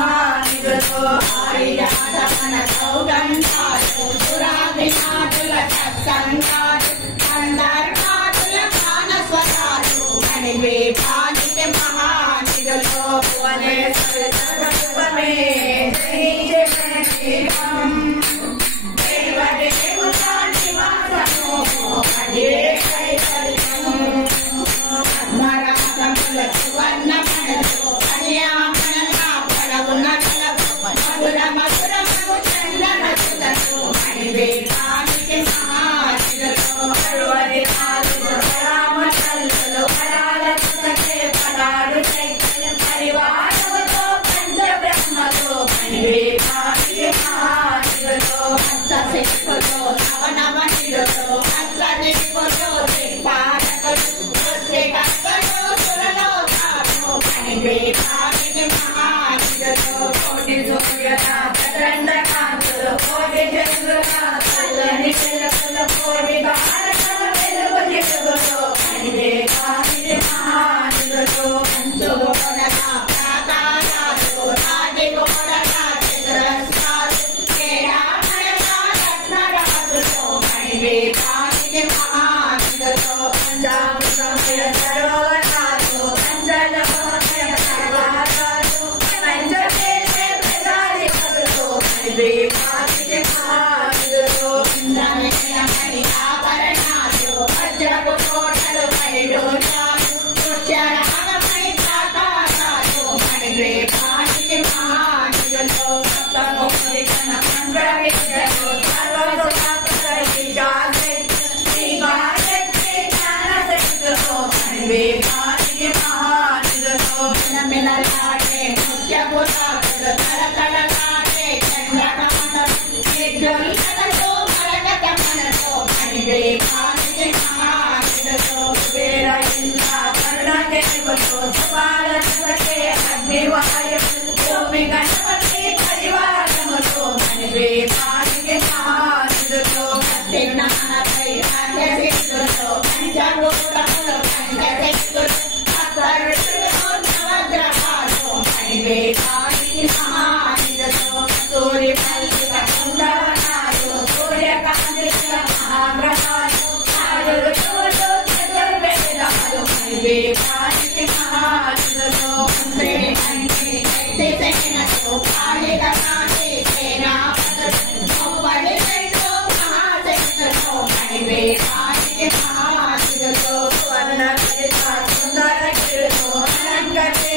మహానిధులు ఆర్యాతమన సౌగంధాలు సురాభినాథుల సత్సంగాలు సందర్భాతుల మానస్వరాలు మణిద్వీపానికి మహానిధులు వనేశ్వరమే సువర్ణ పడలు కళ్యాణంగా పడవున్న మధుర మధుర చందన సుధలు మణిద్వీపానికి మహానిధులు రామచల్లు పరాల సుతకే పరాడు చైతన్య పరివారముతో పంచబ్రహ్మతో మణిద్వీపానికి మహానిధులు అచ్చ శిల్పులు నవనవనిధులు అచ్చ నిపులు దిక్పాలకులు మణిద్వీపానికి మహానిధులు కోటి సూర్యుల భద్రండకాంతులు కోటి చంద్రుల చల్లని చిలుకలు కోటి భారతల వెలుగు చిలుకలు మణిద్వీపానికి మహానిధులు పంచులు కొడగా ప్రాకారాలు రాగి గోడగా చతురస్రాలు కేడామణగా రత్నరాజులు మణిద్వీపానికి మహానిధులు పంచామృతముల సరోవరాలు మణిద్వీపానికి మహానిధులు ఇంద్రనిలయమణి ఆభరణాలు వజ్రపు కోటలు వైడూర్యాలు నృత్యరాగమై ప్రాకారాలు మణిద్వీపానికి మహానిధులు సప్తముఖి కన మంత్ర విద్యలు సర్వసుఖాపకై జాగృతి జ్ఞానశక్తులు మణిద్వీపానికి మహానిధులు మిలలాడే నృత్యపు సాకులు తలతలలాడే చంద్రకమలతో మరకతమనతో మణిద్వీపానికి మహానిధులు వేర ఇంద్ర కరుణకేతులు సుపాలకే అగ్నివాయువులు భూమి గణపతి పరివారములు మణిద్వీపానికి మహానిధులు జ్ఞానపై రాజ్యశక్తులు పంచభూతములు పంచశక్తులు నవగ్రహాలు మణిద్వీపానికి మహానిధులు సూర్యపల్లిక కుందవనాలు సూర్యకాంతిక మహాగ్రహాలు నాలుగు చోటు చతుర్వేదాలు మణిద్వీపానికి మహానిధులు శ్రీకంఠి శక్తిశైనతో కాళిక కాంతి సేనాపతులు రెండు మహాశక్తులు మణిద్వీపానికి మహానిధులు స్వర్ణ సుందర గిరులు అలంకృతి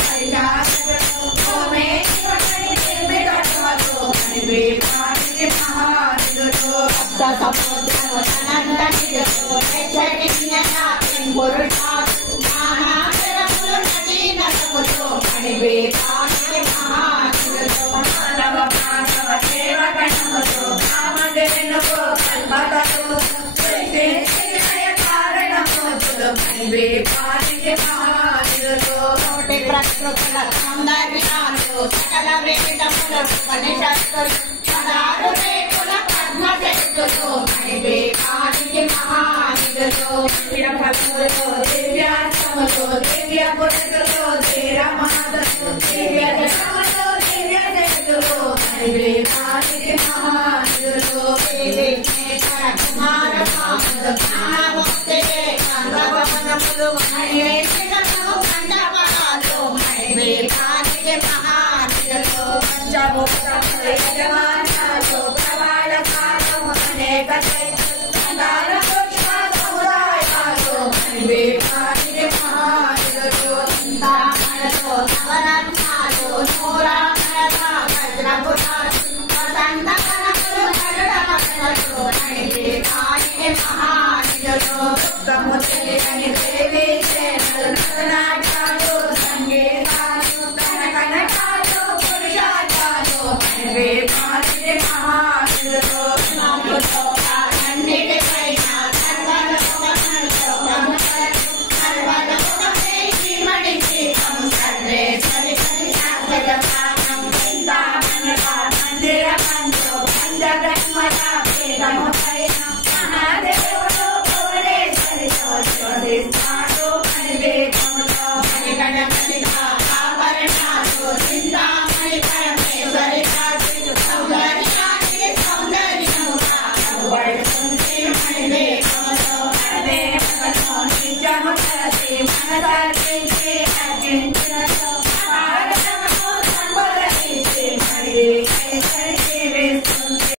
పరిచారకులు సోమేశ్వరుని నిర్మితత్వాలు మణిద్వీపానికి మహానిధులు సప్త సముద్రము అనంత నిధులు పురుషాలు నానాచరములు నదీ నదులు మణిద్వీపానికి మహానిధులు మానవ మానవ సేవగణములు రామదేనుకు కల్పతలు కారణములు మణిద్వీపానికి మహానిధులు కోటి ప్రకృతుల సౌందర్యాలు సకల వేదములు ఉపనిషత్తులు పదారు రేకుల పద్మశక్తులు మణిద్వీపానికి మహానిధులు దివ్యఫలములు దివ్యార్థములు దివ్య పురుషులు ధీరమాతలు దివ్య జగములు దివ్య జగతులు మణిద్వీపానికి మహానిధులు విఘ్నేశ్వర కుమార స్వాములు జ్ఞానముక్తికే కందవనములు మహేశ్వరము కండపాలు మణిద్వీపానికి మహానిధులు పంచభూతములు యజమానాలు ప్రవాళకాలము అనేక చైతన్యాలు పుష్ప సముదాయాలు మణిద్వీపానికి మహానిధులు చింతామణులు నవరత్నాలు నూరామణగా వజ్రపుటాలు వసంత కనకులు గరుడమణులు మణిద్వీపానికి మహానిధులు దుఃఖము తెలియని దేవీ సేనలు నటనాట్యాలు సంగీతాలు కనకనటాలు పురుషార్థాలు మనసర్పించి అర్చించు